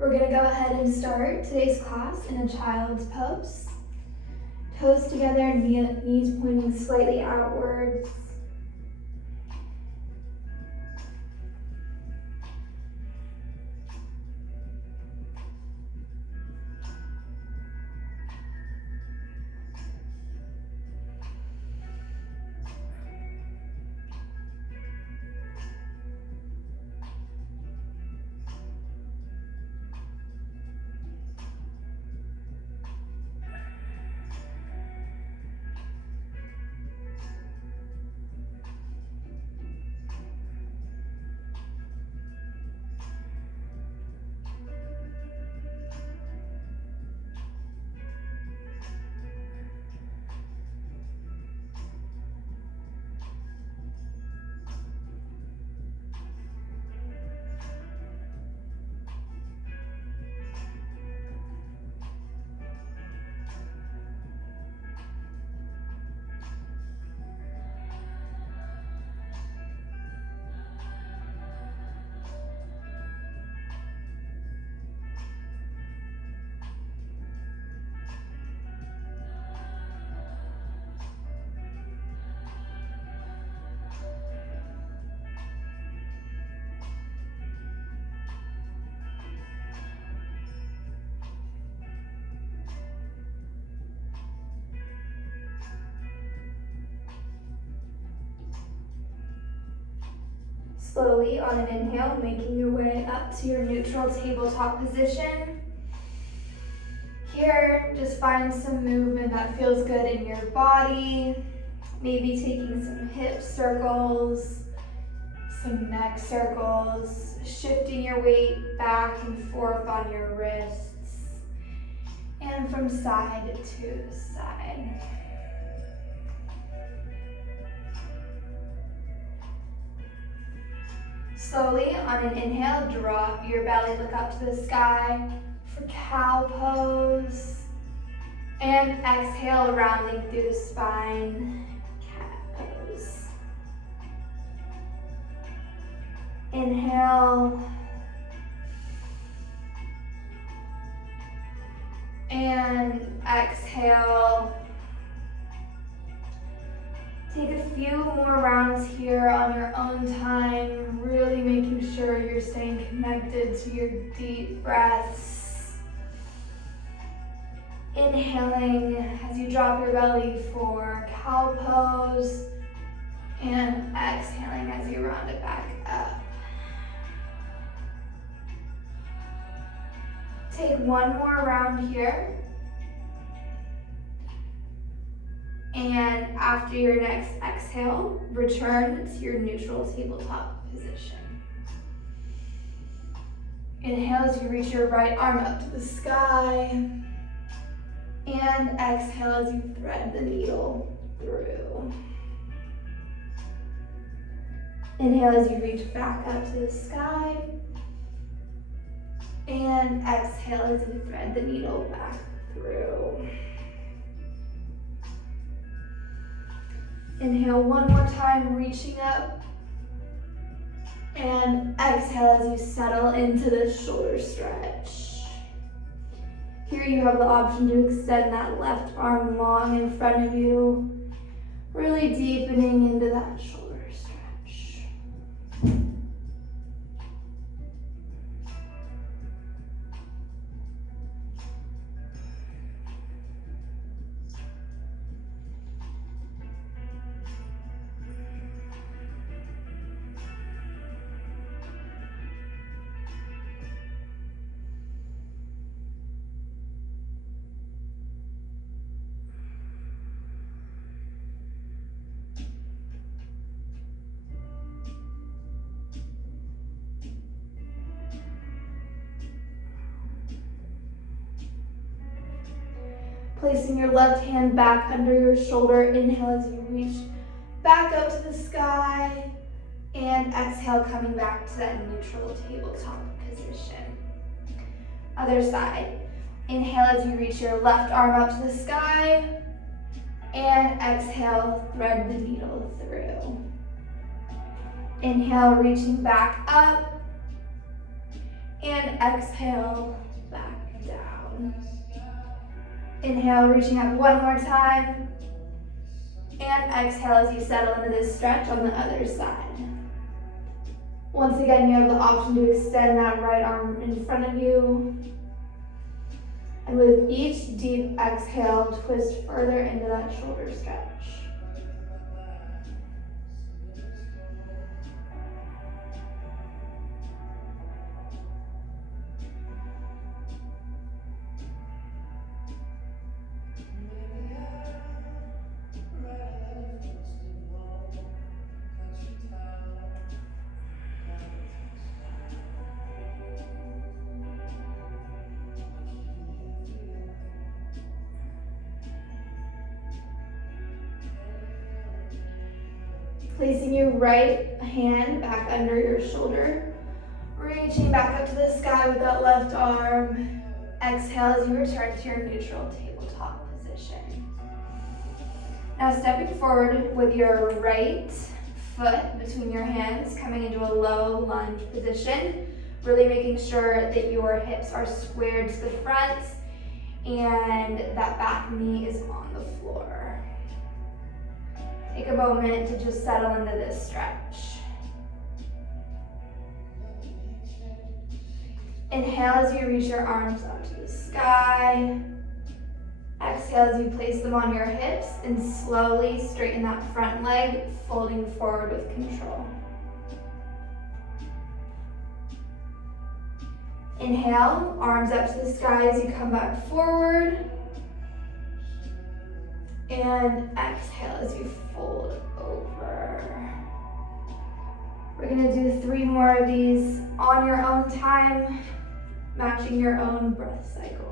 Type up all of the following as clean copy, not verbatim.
We're gonna go ahead and start today's class in a child's pose. Toes together, knees pointing slightly outwards. Slowly on an inhale, making your way up to your neutral tabletop position. Here, just find some movement that feels good in your body. Maybe taking some hip circles, some neck circles, shifting your weight back and forth on your wrists, and from side to side. Slowly, on an inhale, drop your belly, look up to the sky for cow pose. And exhale, rounding through the spine, cat pose. Inhale. And exhale. Take a few more rounds here on your own time, really making sure you're staying connected to your deep breaths. Inhaling as you drop your belly for cow pose, and exhaling as you round it back up. Take one more round here. And after your next exhale, return to your neutral tabletop position. Inhale as you reach your right arm up to the sky. And exhale as you thread the needle through. Inhale as you reach back up to the sky. And exhale as you thread the needle back through. Inhale one more time, reaching up. And exhale as you settle into this shoulder stretch. Here you have the option to extend that left arm long in front of you, really deepening into that shoulder stretch. Placing your left hand back under your shoulder, inhale as you reach back up to the sky, and exhale, coming back to that neutral tabletop position. Other side. Inhale as you reach your left arm up to the sky, and exhale, thread the needle through. Inhale, reaching back up, And exhale, back down. Inhale, reaching up one more time. And exhale as you settle into this stretch on the other side. Once again, you have the option to extend that right arm in front of you. And with each deep exhale, twist further into that shoulder stretch. Placing your right hand back under your shoulder, reaching back up to the sky with that left arm. Exhale as you return to your neutral tabletop position. Now stepping forward with your right foot between your hands, coming into a low lunge position, really making sure that your hips are squared to the front and that back knee is on the floor. Take a moment to just settle into this stretch. Inhale as you reach your arms up to the sky. Exhale as you place them on your hips and slowly straighten that front leg, folding forward with control. Inhale, arms up to the sky as you come back forward. And exhale as you fold over. We're gonna do 3 more of these on your own time, matching your own breath cycle.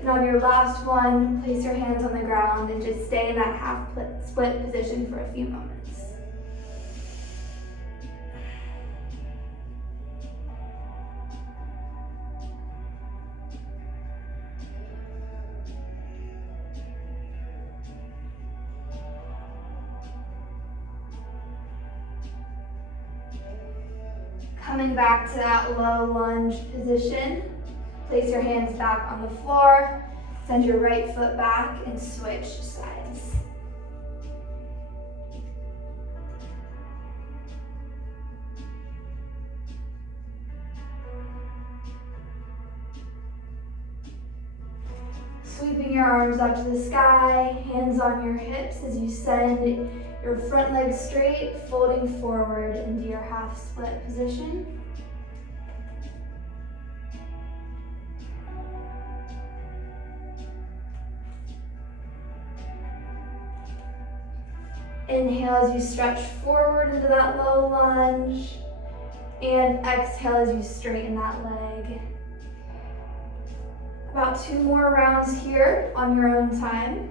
And on your last one, place your hands on the ground and just stay in that half split position for a few moments. Coming back to that low lunge position. Place your hands back on the floor, send your right foot back and switch sides. Sweeping your arms up to the sky, hands on your hips as you send your front leg straight, folding forward into your half split position. Inhale as you stretch forward into that low lunge, and exhale as you straighten that leg. About 2 more rounds here on your own time.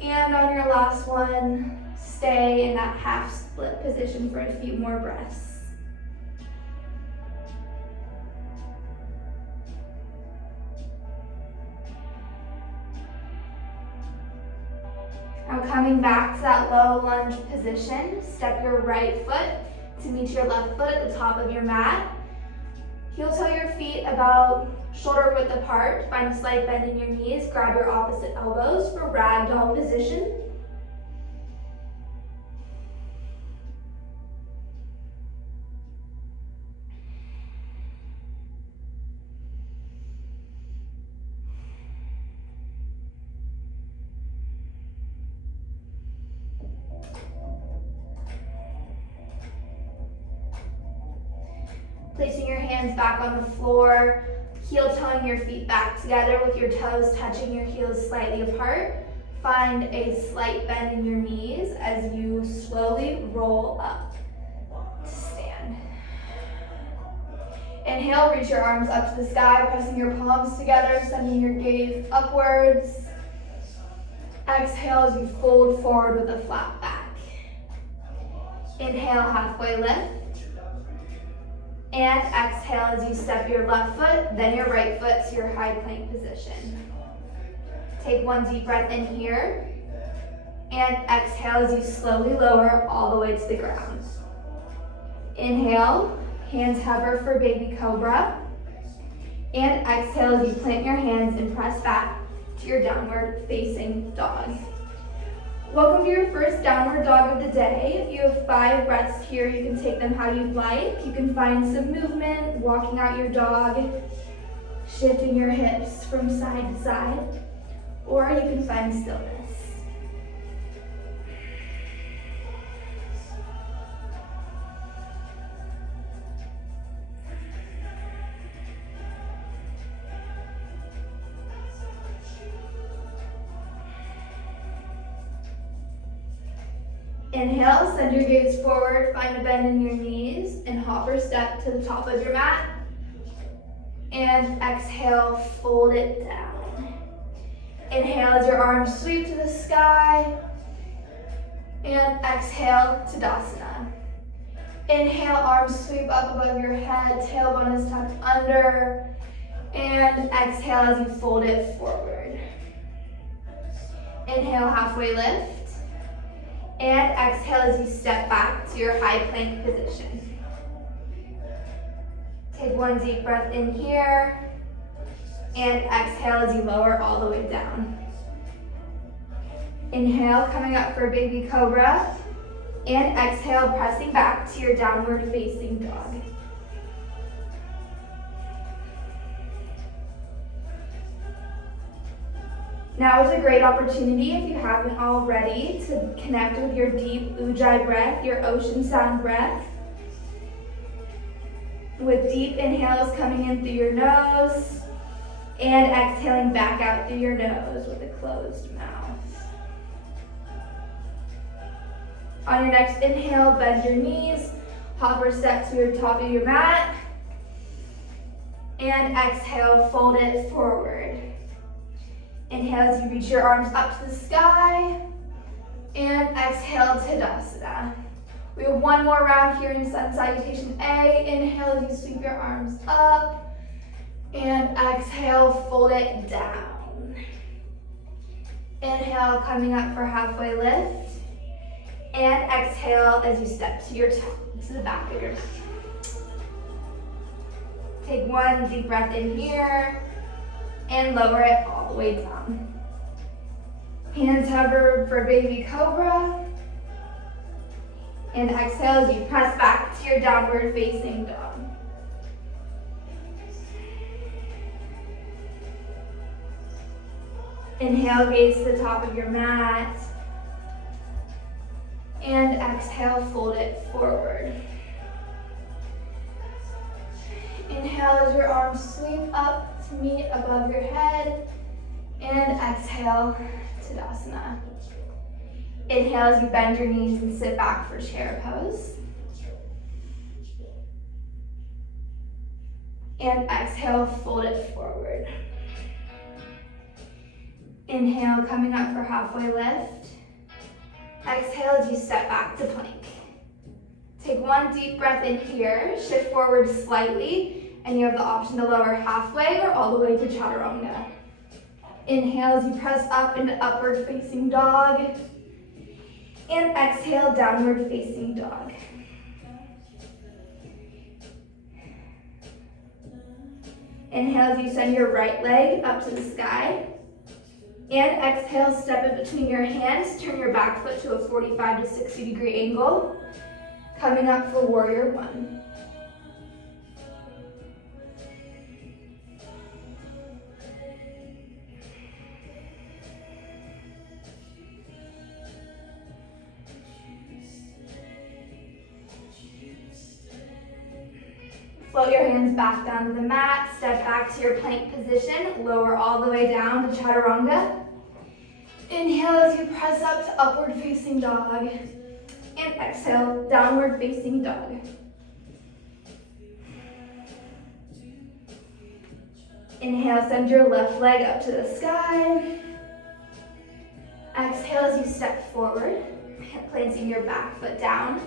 And on your last one, stay in that half split position for a few more breaths. Now coming back to that low lunge position, step your right foot to meet your left foot at the top of your mat. Heel toe your feet about shoulder width apart. Find a slight bend in your knees. Grab your opposite elbows for ragdoll position. Placing your hands back on the floor, heel toeing your feet back together with your toes touching your heels slightly apart. Find a slight bend in your knees as you slowly roll up to stand. Inhale. Inhale, reach your arms up to the sky, pressing your palms together, sending your gaze upwards. Exhale as you fold forward with a flat back. Inhale, halfway lift. And exhale as you step your left foot, then your right foot to your high plank position. Take one deep breath in here. And exhale as you slowly lower all the way to the ground. Inhale, hands hover for baby cobra. And exhale as you plant your hands and press back to your downward facing dog. Welcome to your first downward dog of the day. You have 5 breaths here. You can take them how you'd like. You can find some movement, walking out your dog, shifting your hips from side to side, or you can find stillness. Inhale, send your gaze forward, find a bend in your knees, and hopper step to the top of your mat. And exhale, fold it down. Inhale as your arms sweep to the sky. And exhale, Tadasana. Inhale, arms sweep up above your head, tailbone is tucked under. And exhale as you fold it forward. Inhale, halfway lift. And exhale as you step back to your high plank position. Take one deep breath in here. And exhale as you lower all the way down. Inhale, coming up for baby cobra. And exhale, pressing back to your downward facing dog. Now is a great opportunity, if you haven't already, to connect with your deep Ujjayi breath, your ocean sound breath. With deep inhales coming in through your nose and exhaling back out through your nose with a closed mouth. On your next inhale, bend your knees, hopper step to your top of your mat, and exhale, fold it forward. Inhale as you reach your arms up to the sky, and exhale, Tadasana. We have one more round here in Sun Salutation A. Inhale as you sweep your arms up, and exhale, fold it down. Inhale, coming up for halfway lift, and exhale as you step to your top, to the back of your mat. Take one deep breath in here, and lower it all the way down. Hands hover for baby cobra. And exhale as you press back to your downward facing dog. Inhale, gaze to the top of your mat. And exhale, fold it forward. Inhale as your arms sweep up to meet above your head, and exhale, Tadasana. Inhale as you bend your knees and sit back for chair pose. And exhale, fold it forward. Inhale, coming up for halfway lift. Exhale as you step back to plank. Take one deep breath in here, shift forward slightly, and you have the option to lower halfway or all the way to Chaturanga. Inhale as you press up into upward facing dog, and exhale, downward facing dog. Inhale as you send your right leg up to the sky, and exhale, step in between your hands, turn your back foot to a 45 to 60 degree angle. Coming up for warrior one. Float your hands back down to the mat, step back to your plank position, lower all the way down to Chaturanga. Inhale as you press up to upward facing dog. And exhale, downward facing dog. Inhale, send your left leg up to the sky. Exhale as you step forward, planting your back foot down.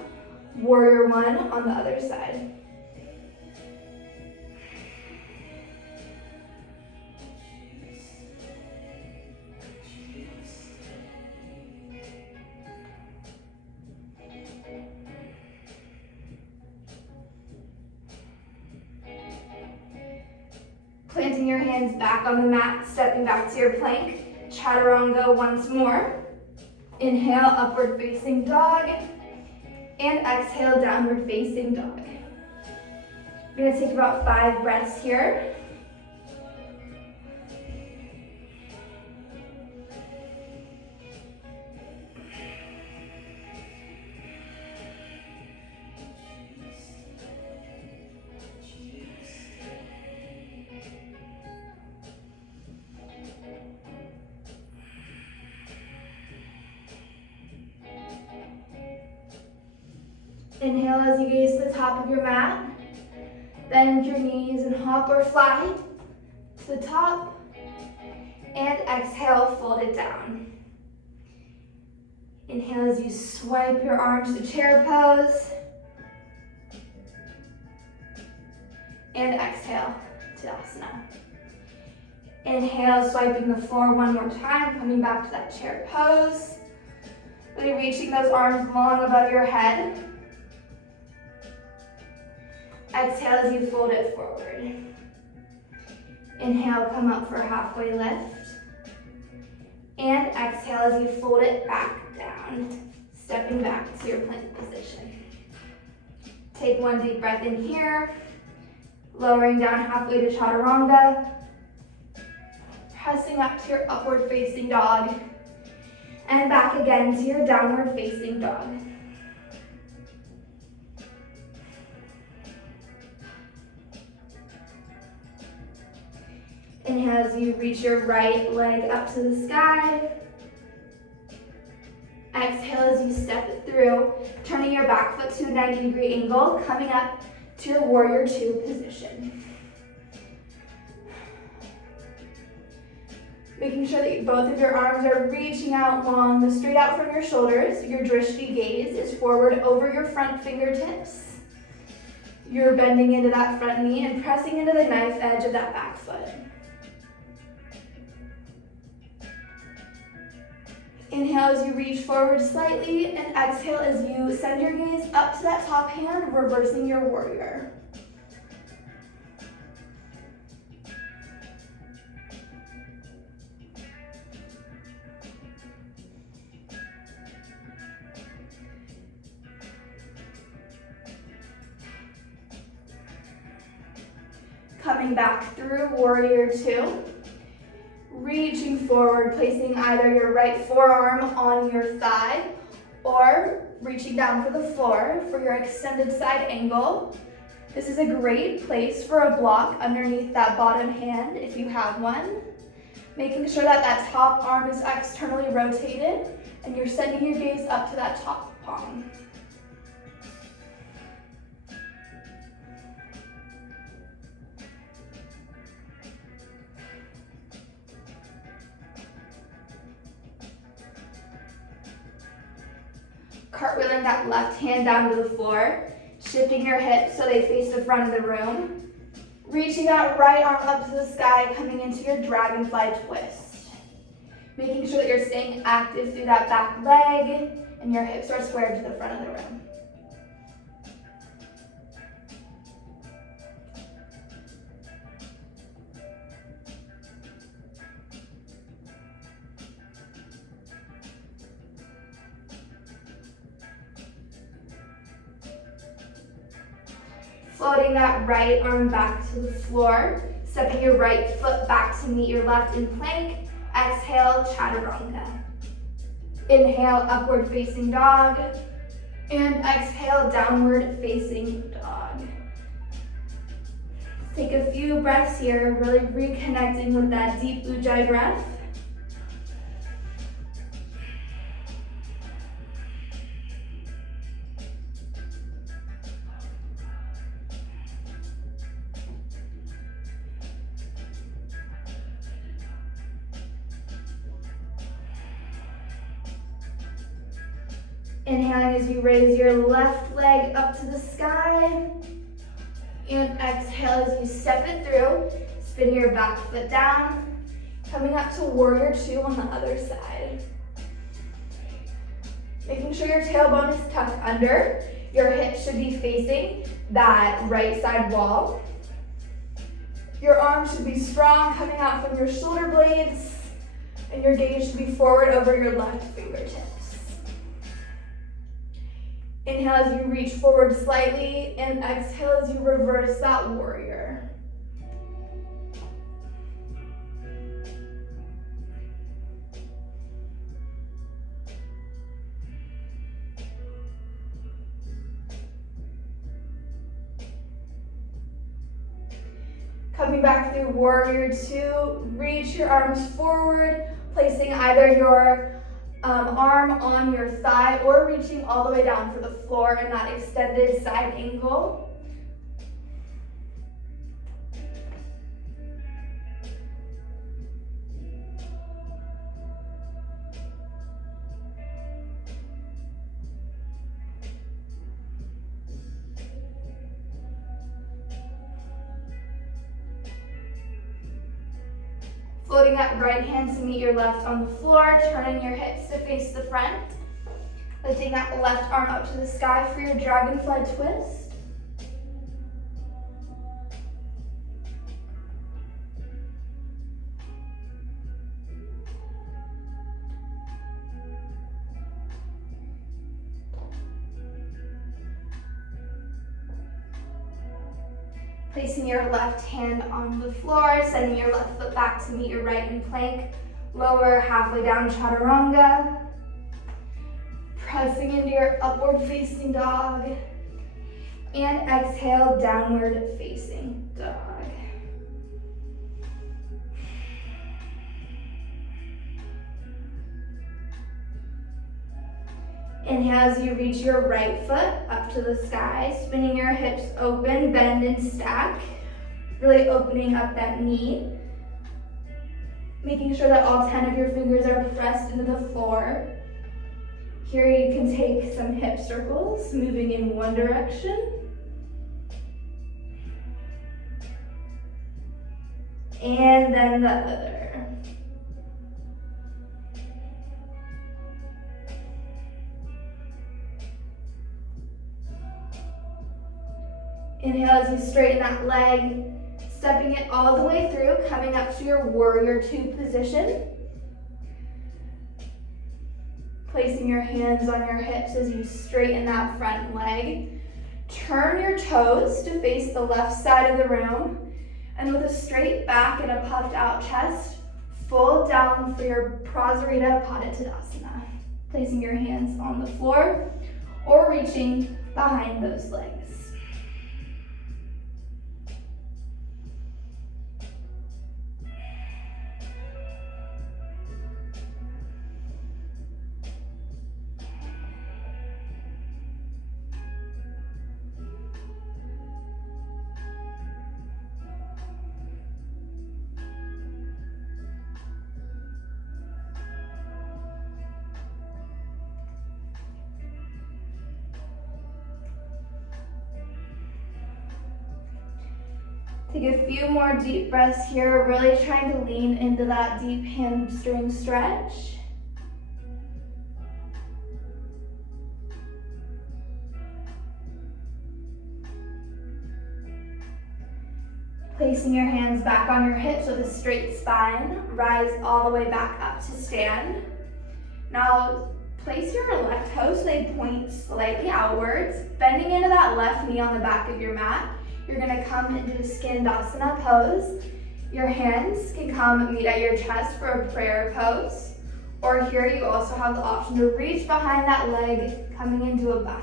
Warrior one on the other side. Planting your hands back on the mat, stepping back to your plank. Chaturanga once more. Inhale, upward facing dog. And exhale, downward facing dog. We're gonna take about 5 breaths here. Inhale as you gaze to the top of your mat. Bend your knees and hop or fly to the top. And exhale, fold it down. Inhale as you swipe your arms to chair pose. And exhale, Tadasana. Inhale, swiping the floor one more time, coming back to that chair pose. Really reaching those arms long above your head. Exhale as you fold it forward. Inhale, come up for a halfway lift. And exhale as you fold it back down, stepping back to your plank position. Take one deep breath in here, lowering down halfway to Chaturanga, pressing up to your upward facing dog, and back again to your downward facing dog. Inhale as you reach your right leg up to the sky. Exhale as you step it through, turning your back foot to a 90-degree angle, coming up to your warrior two position. Making sure that both of your arms are reaching out long, straight out from your shoulders. Your drishti gaze is forward over your front fingertips. You're bending into that front knee and pressing into the knife edge of that back foot. Inhale as you reach forward slightly, and exhale as you send your gaze up to that top hand, reversing your warrior. Coming back through warrior two. Reaching forward, placing either your right forearm on your thigh or reaching down for the floor for your extended side angle. This is a great place for a block underneath that bottom hand if you have one. Making sure that that top arm is externally rotated and you're sending your gaze up to that top palm. Cartwheeling that left hand down to the floor, shifting your hips so they face the front of the room. Reaching that right arm up to the sky, coming into your dragonfly twist. Making sure that you're staying active through that back leg and your hips are squared to the front of the room. Floating that right arm back to the floor, stepping your right foot back to meet your left in plank. Exhale, Chaturanga. Inhale, upward facing dog. And exhale, downward facing dog. Take a few breaths here, really reconnecting with that deep Ujjayi breath. Inhaling as you raise your left leg up to the sky. And exhale as you step it through, spinning your back foot down, coming up to warrior two on the other side. Making sure your tailbone is tucked under. Your hips should be facing that right side wall. Your arms should be strong, coming out from your shoulder blades, and your gaze should be forward over your left fingertips. Inhale as you reach forward slightly, and exhale as you reverse that warrior. Coming back through warrior two, reach your arms forward, placing either your arm on your thigh or reaching all the way down for the floor in that extended side angle. Floating that right hand to meet your left on the floor, turning your hips to face the front. Lifting that left arm up to the sky for your dragonfly twist. Placing your left hand on the floor, sending your left foot back to meet your right in plank. Lower halfway down chaturanga. Pressing into your upward facing dog. And exhale, downward facing dog. Inhale as you reach your right foot up to the sky, spinning your hips open, bend and stack. Really opening up that knee. Making sure that all 10 of your fingers are pressed into the floor. Here you can take some hip circles, moving in one direction. And then the other. Inhale as you straighten that leg, stepping it all the way through, coming up to your warrior two position. Placing your hands on your hips as you straighten that front leg. Turn your toes to face the left side of the room. And with a straight back and a puffed out chest, fold down for your Prasarita Padottanasana. Placing your hands on the floor or reaching behind those legs. Take a few more deep breaths here, really trying to lean into that deep hamstring stretch. Placing your hands back on your hips with a straight spine, rise all the way back up to stand. Now place your left toes so they point slightly outwards, bending into that left knee on the back of your mat. You're gonna come into a Skandasana pose. Your hands can come meet at your chest for a prayer pose. Or here you also have the option to reach behind that leg, coming into a bind.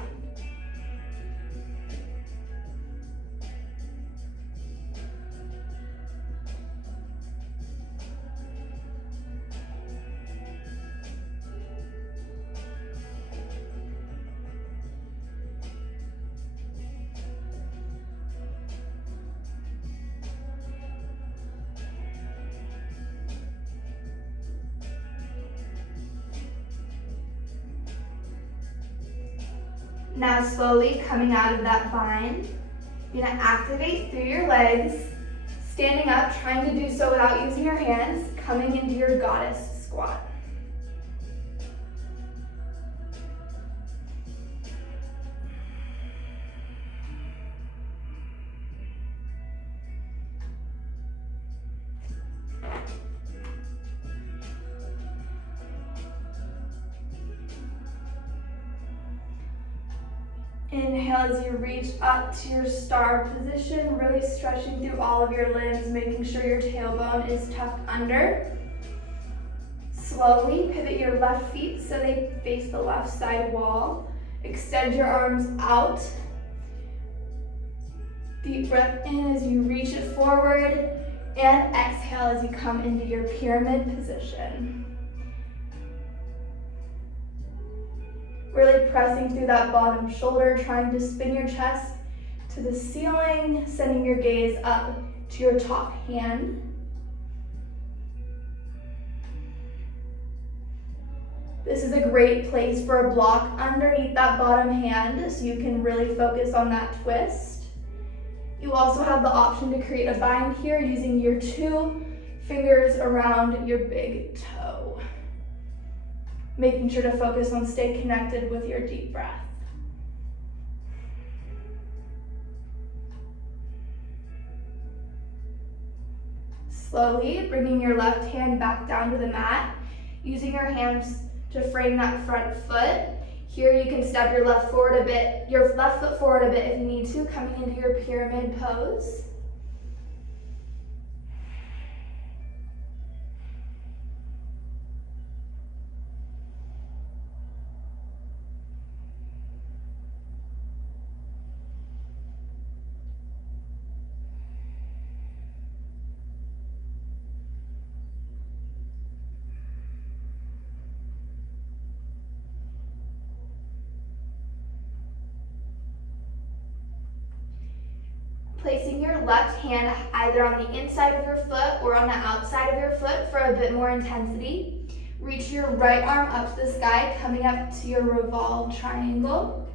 Now slowly coming out of that bind, you're gonna activate through your legs, standing up, trying to do so without using your hands, coming into your goddess squat. Inhale as you reach up to your star position, really stretching through all of your limbs, making sure your tailbone is tucked under. Slowly pivot your left feet so they face the left side wall. Extend your arms out. Deep breath in as you reach it forward, and exhale as you come into your pyramid position. Really pressing through that bottom shoulder, trying to spin your chest to the ceiling, sending your gaze up to your top hand. This is a great place for a block underneath that bottom hand so you can really focus on that twist. You also have the option to create a bind here using your 2 fingers around your big toe. Making sure to focus on staying connected with your deep breath. Slowly bringing your left hand back down to the mat, using your hands to frame that front foot. Here you can step your left foot forward a bit if you need to, coming into your pyramid pose. Placing your left hand either on the inside of your foot or on the outside of your foot for a bit more intensity. Reach your right arm up to the sky, coming up to your revolved triangle.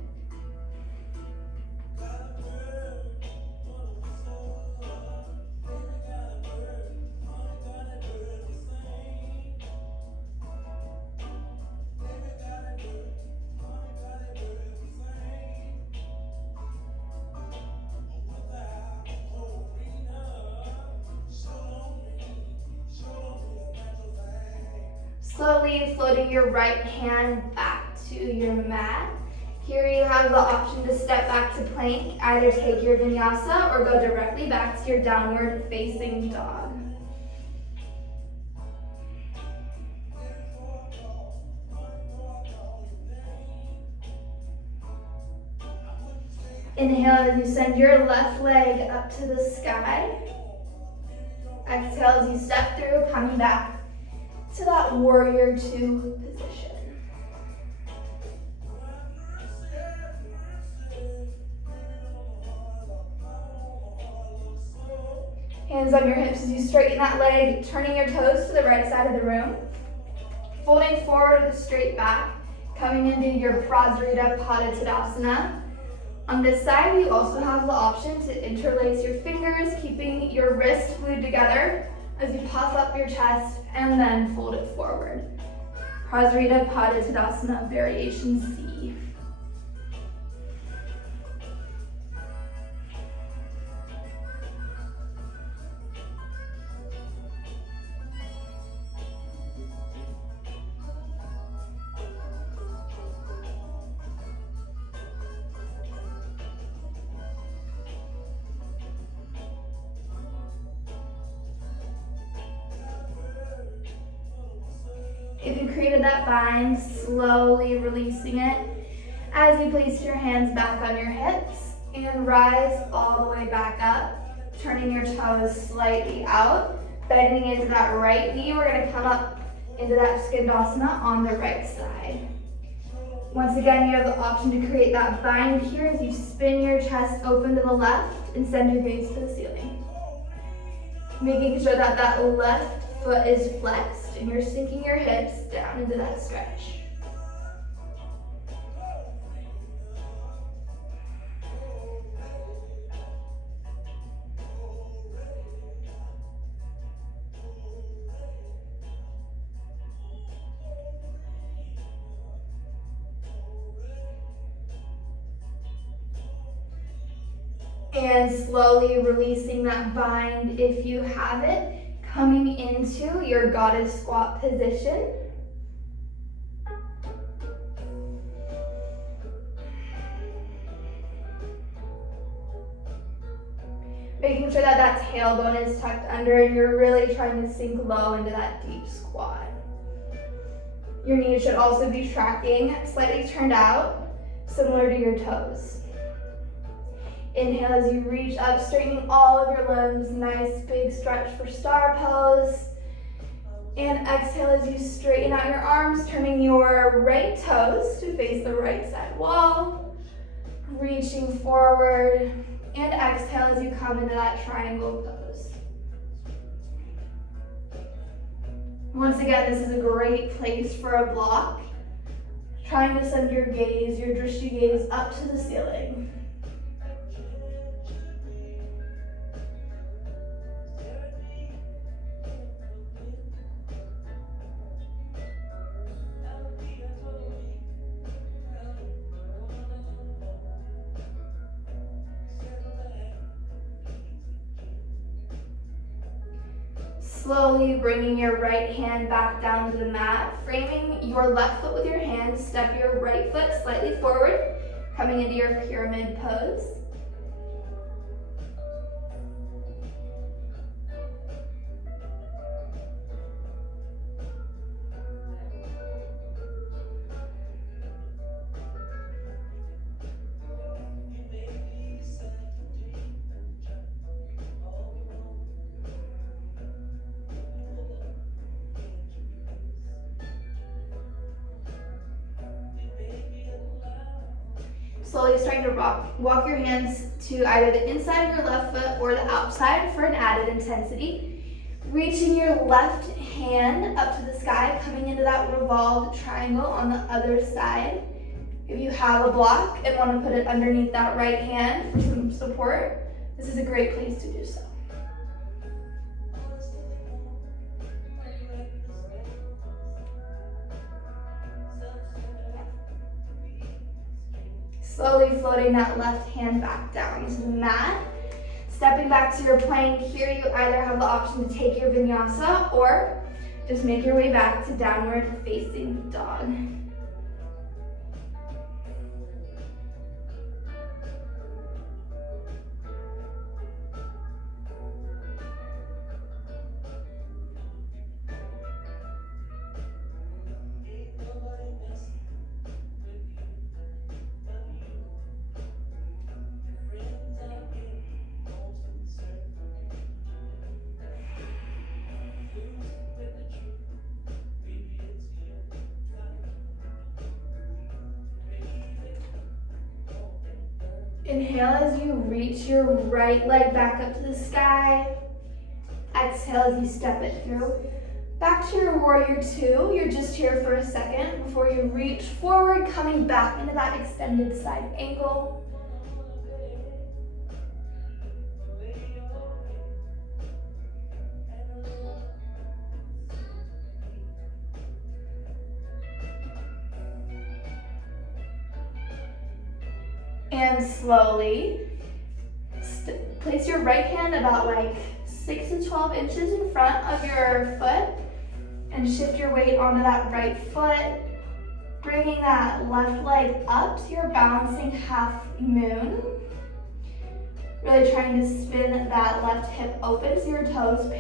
Slowly floating your right hand back to your mat. Here you have the option to step back to plank, either take your vinyasa or go directly back to your downward facing dog. Inhale as you send your left leg up to the sky. Exhale as you step through, coming back to that warrior 2 position. Hands on your hips as you straighten that leg, turning your toes to the right side of the room. Folding forward with a straight back, coming into your Prasarita Padottanasana. On this side, you also have the option to interlace your fingers, keeping your wrists glued together as you puff up your chest and then fold it forward. Prasarita Padottanasana, variation C. If you created that bind, slowly releasing it as you place your hands back on your hips and rise all the way back up, turning your toes slightly out, bending into that right knee. We're going to come up into that Skandasana on the right side. Once again, you have the option to create that bind here as you spin your chest open to the left and send your gaze to the ceiling. Making sure that that left foot is flexed and you're sinking your hips down into that stretch. And slowly releasing that bind if you have it, coming into your goddess squat position. Making sure that that tailbone is tucked under and you're really trying to sink low into that deep squat. Your knees should also be tracking, slightly turned out, similar to your toes. Inhale as you reach up, straightening all of your limbs, nice big stretch for star pose. And exhale as you straighten out your arms, turning your right toes to face the right side wall. Reaching forward, and exhale as you come into that triangle pose. Once again, this is a great place for a block. Trying to send your gaze, your drishti gaze, up to the ceiling. Slowly bringing your right hand back down to the mat, framing your left foot with your hand, step your right foot slightly forward, coming into your pyramid pose. Slowly starting to walk your hands to either the inside of your left foot or the outside for an added intensity. Reaching your left hand up to the sky, coming into that revolved triangle on the other side. If you have a block and want to put it underneath that right hand for some support, this is a great place to do so. Slowly floating that left hand back down to the mat. Stepping back to your plank here, you either have the option to take your vinyasa or just make your way back to downward facing dog. Inhale as you reach your right leg back up to the sky. Exhale as you step it through. Back to your warrior two. You're just here for a second before you reach forward, coming back into that extended side angle. And slowly place your right hand about like 6 to 12 inches in front of your foot and shift your weight onto that right foot, bringing that left leg up so you're balancing half moon. Really trying to spin that left hip open so your toes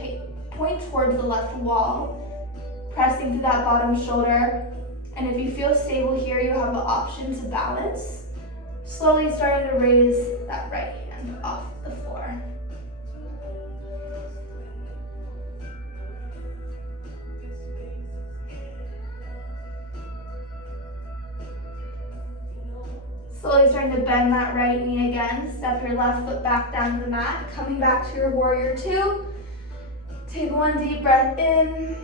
point towards the left wall, pressing through that bottom shoulder. And if you feel stable here, you have the option to balance. Slowly starting to raise that right hand off the floor. Slowly starting to bend that right knee again. Step your left foot back down to the mat. Coming back to your warrior two. Take one deep breath in.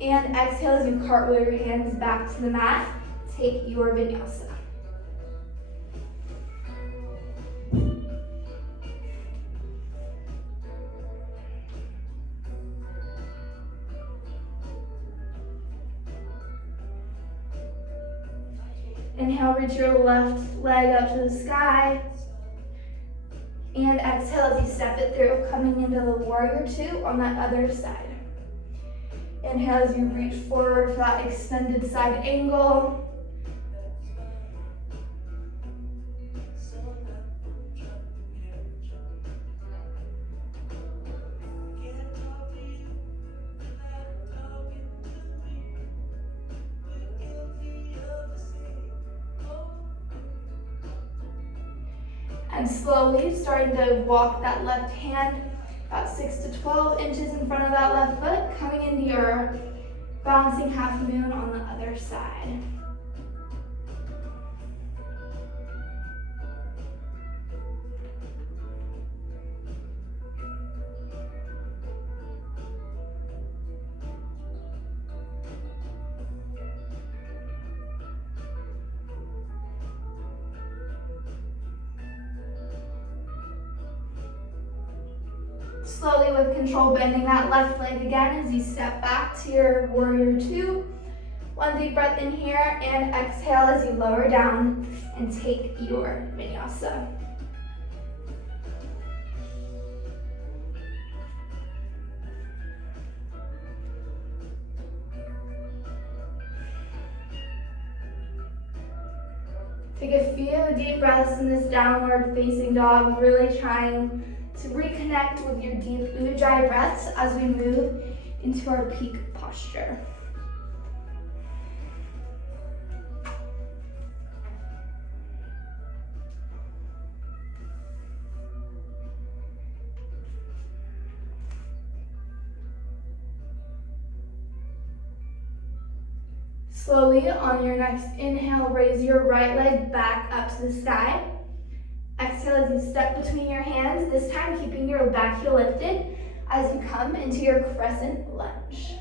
And exhale as you cartwheel your hands back to the mat. Take your vinyasa. Inhale, reach your left leg up to the sky. And exhale as you step it through, coming into the warrior two on that other side. Inhale as you reach forward for that extended side angle. And slowly starting to walk that left hand about 6 to 12 inches in front of that left foot, coming into your balancing half moon on the other side. Slowly with control, bending that left leg again as you step back to your warrior two. One deep breath in here and exhale as you lower down and take your vinyasa. Take a few deep breaths in this downward facing dog, really trying to reconnect with your deep ujjayi breaths as we move into our peak posture. Slowly on your next inhale, raise your right leg back up to the sky. Exhale as you step between your hands, this time keeping your back heel lifted as you come into your crescent lunge.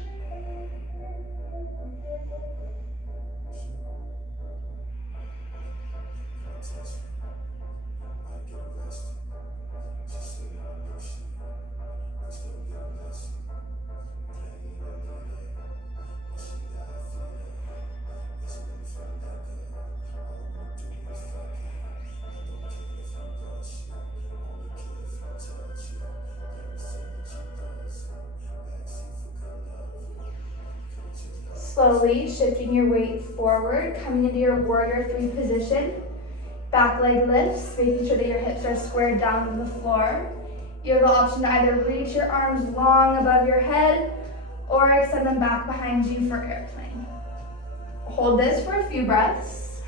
Slowly shifting your weight forward, coming into your warrior three position. Back leg lifts, making sure that your hips are squared down to the floor. You have the option to either reach your arms long above your head or extend them back behind you for airplane. Hold this for a few breaths.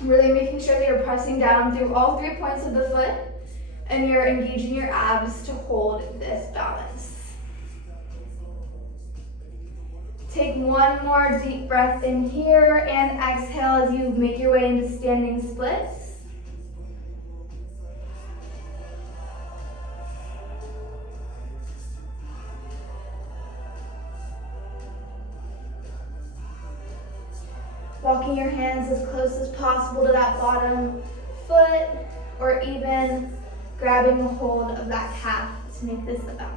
Really making sure that you're pressing down through all 3 points of the foot and you're engaging your abs to hold this balance. Take one more deep breath in here and exhale as you make your way into standing splits. Walking your hands as close as possible to that bottom foot, or even grabbing a hold of that calf to make this a balance.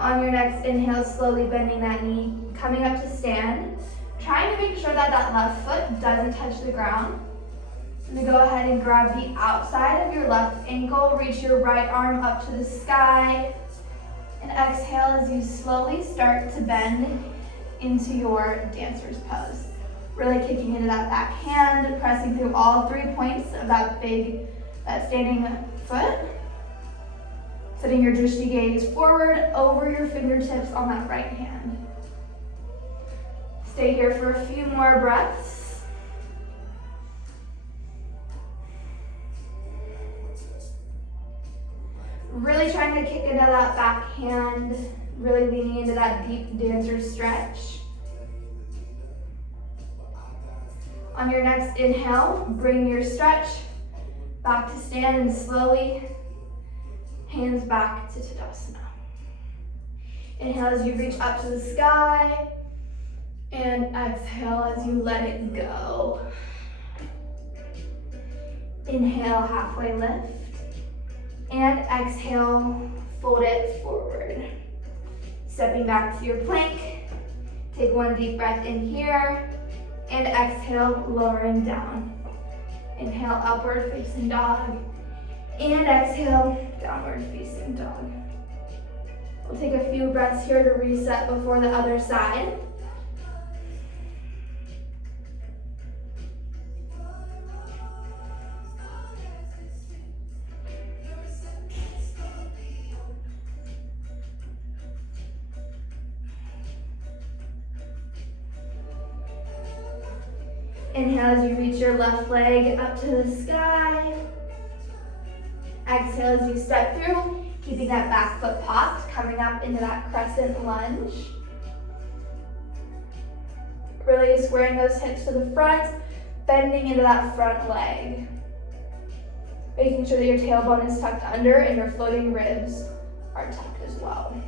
On your next inhale, slowly bending that knee, coming up to stand, trying to make sure that that left foot doesn't touch the ground. I'm gonna go ahead and grab the outside of your left ankle, reach your right arm up to the sky, and exhale as you slowly start to bend into your dancer's pose. Really kicking into that back hand, pressing through all 3 points of that standing foot. Setting your drishti gaze forward over your fingertips on that right hand. Stay here for a few more breaths. Really trying to kick into that back hand, really leaning into that deep dancer stretch. On your next inhale, bring your stretch back to stand and slowly hands back to Tadasana. Inhale as you reach up to the sky, and exhale as you let it go. Inhale, halfway lift, and exhale, fold it forward. Stepping back to your plank. Take one deep breath in here, and exhale, lowering down. Inhale, upward facing dog, and exhale, downward facing dog. We'll take a few breaths here to reset before the other side. Inhale as you reach your left leg up to the sky. Exhale as you step through, keeping that back foot popped, coming up into that crescent lunge. Really squaring those hips to the front, bending into that front leg. Making sure that your tailbone is tucked under and your floating ribs are tucked as well.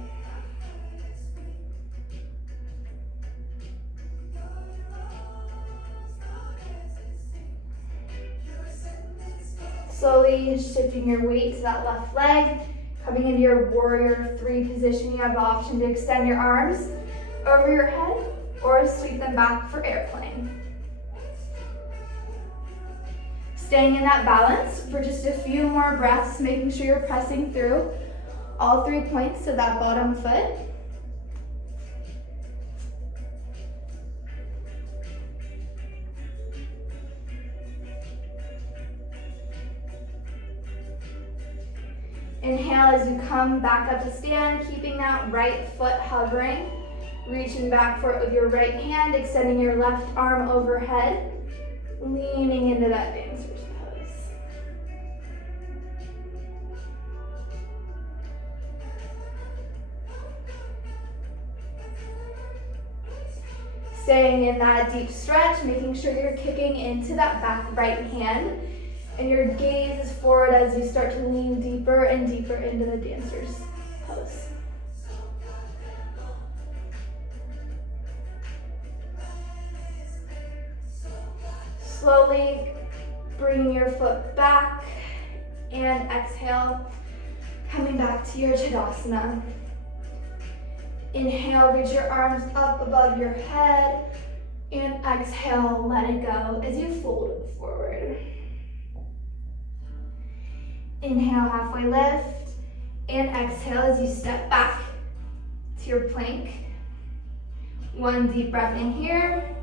Slowly shifting your weight to that left leg, coming into your warrior 3 position. You have the option to extend your arms over your head or sweep them back for airplane. Staying in that balance for just a few more breaths, making sure you're pressing through all 3 points of that bottom foot. Inhale as you come back up to stand, keeping that right foot hovering, reaching back for it with your right hand, extending your left arm overhead, leaning into that dancer's pose. Staying in that deep stretch, making sure you're kicking into that back right hand. And your gaze is forward as you start to lean deeper and deeper into the dancer's pose. Slowly bringing your foot back and exhale, coming back to your Tadasana. Inhale, reach your arms up above your head, and exhale, let it go as you fold forward. Inhale, halfway lift, and exhale as you step back to your plank. One deep breath in here,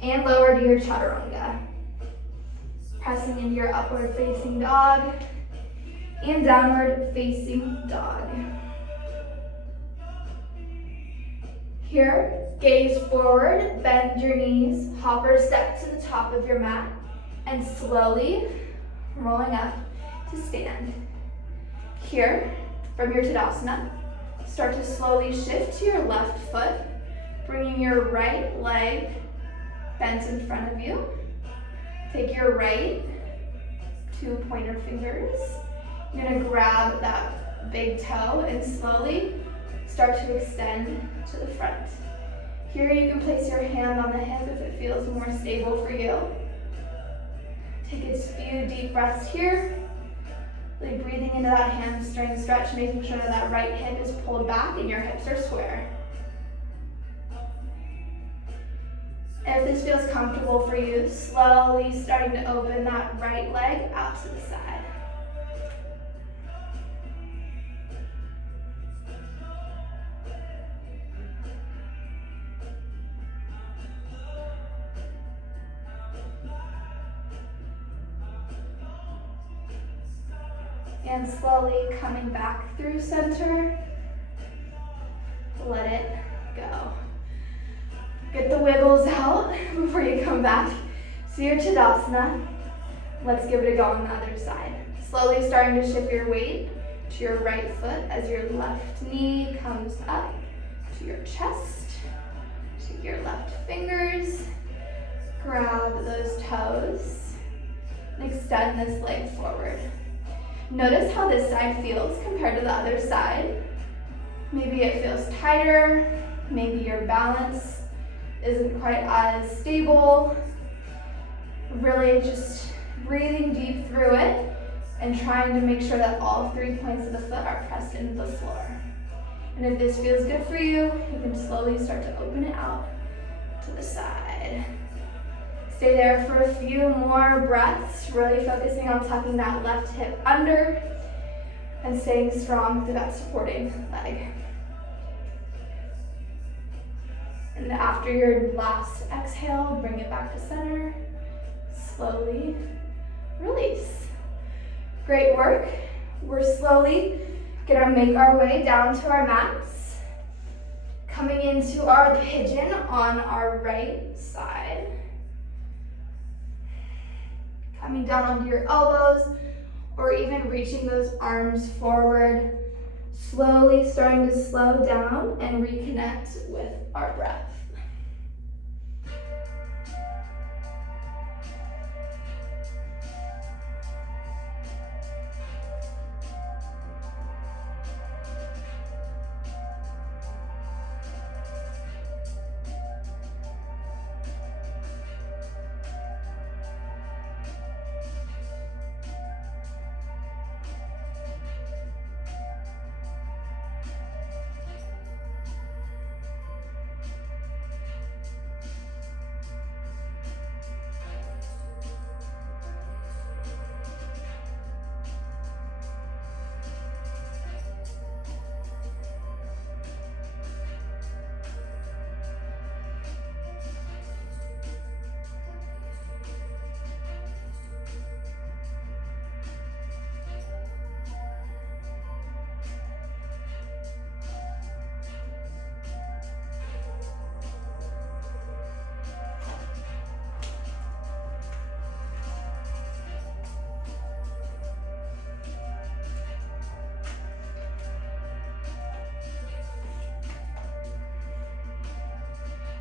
and lower to your chaturanga. Pressing into your upward facing dog, and downward facing dog. Here, gaze forward, bend your knees, hopper step to the top of your mat, and slowly rolling up to stand. Here, from your Tadasana, start to slowly shift to your left foot, bringing your right leg bent in front of you. Take your right 2 pointer fingers. You're gonna grab that big toe and slowly start to extend to the front. Here you can place your hand on the hip if it feels more stable for you. Take a few deep breaths here. Like breathing into that hamstring stretch, making sure that that right hip is pulled back and your hips are square. And if this feels comfortable for you, slowly starting to open that right leg out to the side. And slowly coming back through center, let it go. Get the wiggles out before you come back to your Tadasana. Let's give it a go on the other side. Slowly starting to shift your weight to your right foot as your left knee comes up to your chest. Take your left fingers, grab those toes, and extend this leg forward. Notice how this side feels compared to the other side. Maybe it feels tighter, maybe your balance isn't quite as stable. Really just breathing deep through it and trying to make sure that all 3 points of the foot are pressed into the floor. And if this feels good for you, you can slowly start to open it out to the side. Stay there for a few more breaths, really focusing on tucking that left hip under and staying strong through that supporting leg. And after your last exhale, bring it back to center. Slowly release. Great work. We're slowly gonna make our way down to our mats. Coming into our pigeon on our right side. Coming down onto your elbows or even reaching those arms forward. Slowly starting to slow down and reconnect with our breath.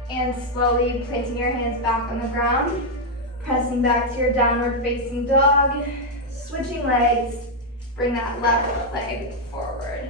And slowly placing your hands back on the ground, pressing back to your downward facing dog, switching legs, bring that left leg forward.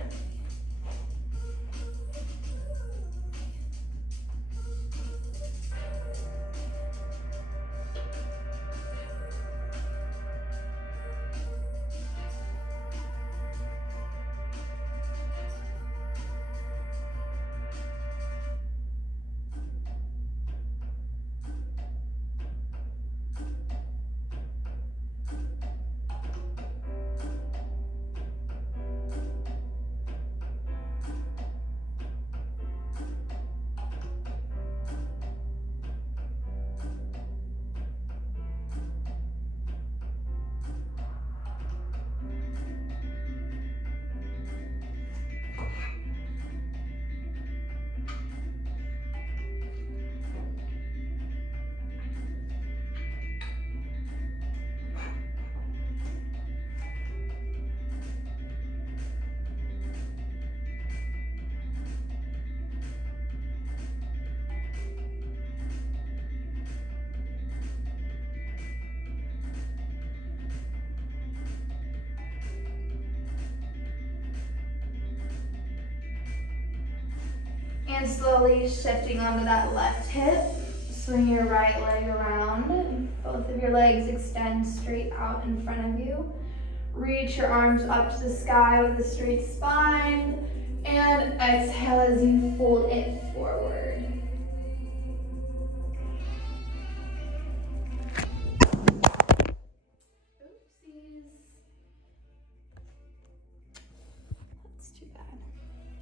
And slowly shifting onto that left hip, swing your right leg around. Both of your legs extend straight out in front of you. Reach your arms up to the sky with a straight spine. And exhale as you fold it forward. Oopsies. That's too bad.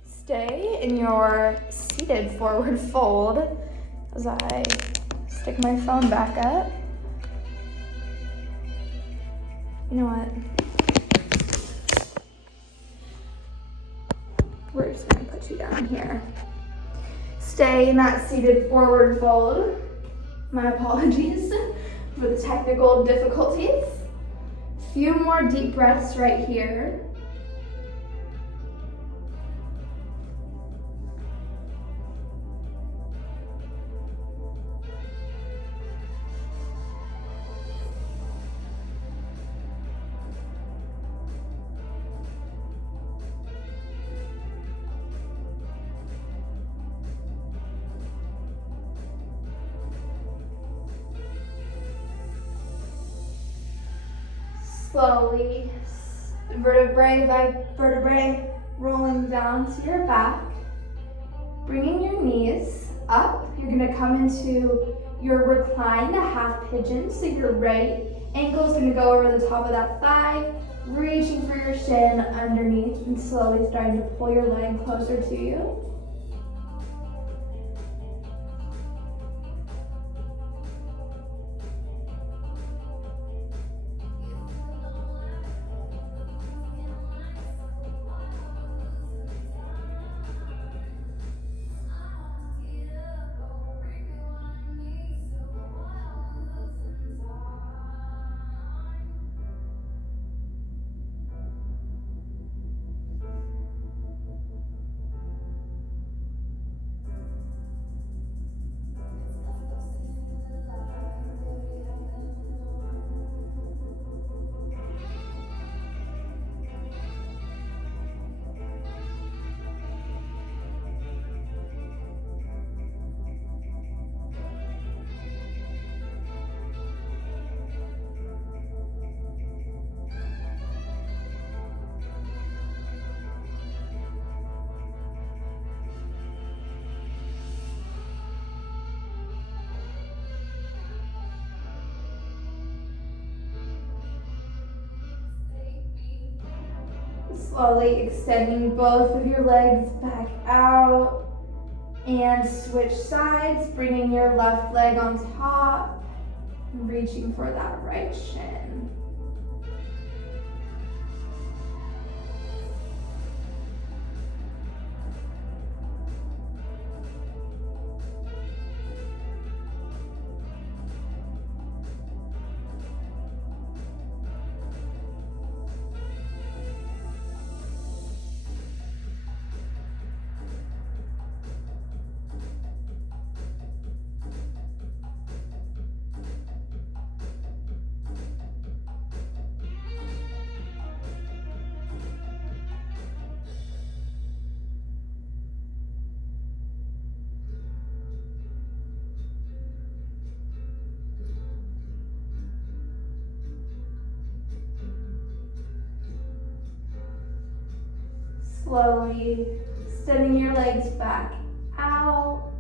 Stay in your seated forward fold as I stick my phone back up. You know what? We're just gonna put you down here. Stay in that seated forward fold. My apologies for the technical difficulties. Few more deep breaths right here. Slowly, vertebrae by vertebrae, rolling down to your back. Bringing your knees up, you're gonna come into your recline, the half pigeon. So your right ankle is gonna go over the top of that thigh, reaching for your shin underneath and slowly starting to pull your leg closer to you. Slowly extending both of your legs back out and switch sides, bringing your left leg on top, reaching for that right shin. Slowly extending your legs back out.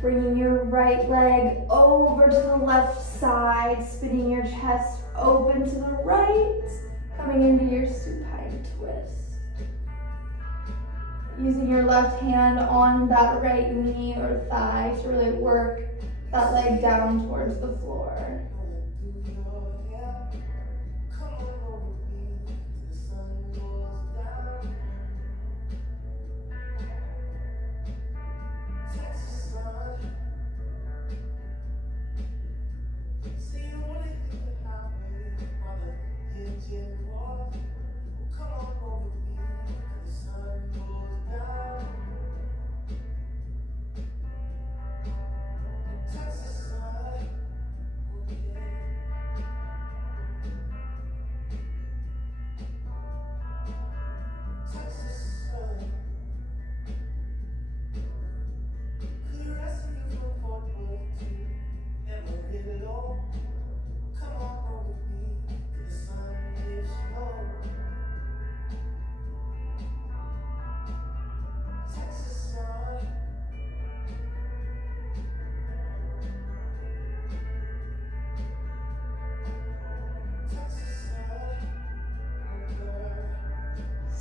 Bringing your right leg over to the left side, spinning your chest open to the right, coming into your supine twist. Using your left hand on that right knee or thigh to really work that leg down towards the floor.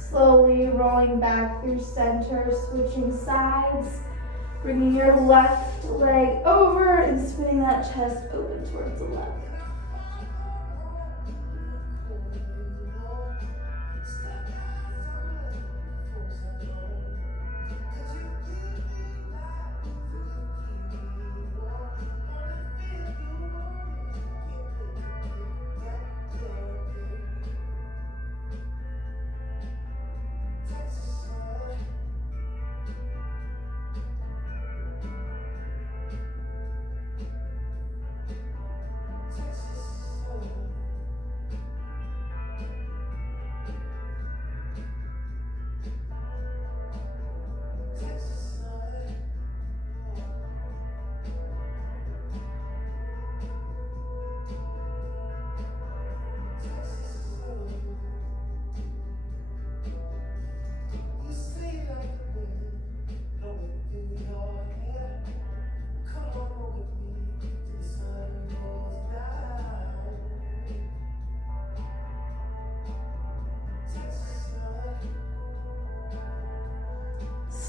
Slowly rolling back through center, switching sides, bringing your left leg over and spinning that chest open towards the left.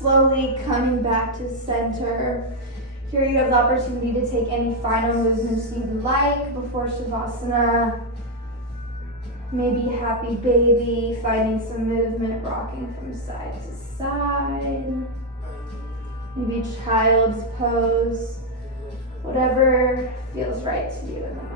slowly coming back to center. Here you have the opportunity to take any final movements you'd like before Shavasana. Maybe happy baby, finding some movement, rocking from side to side. Maybe child's pose, whatever feels right to you in the moment.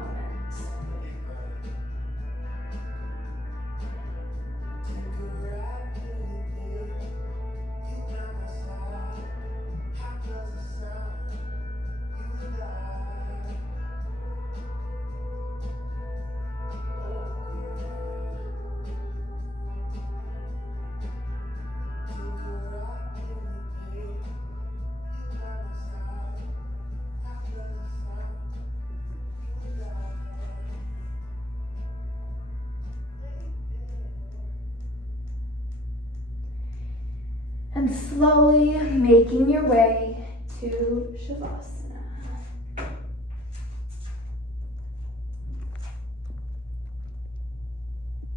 And slowly making your way to Shavasana.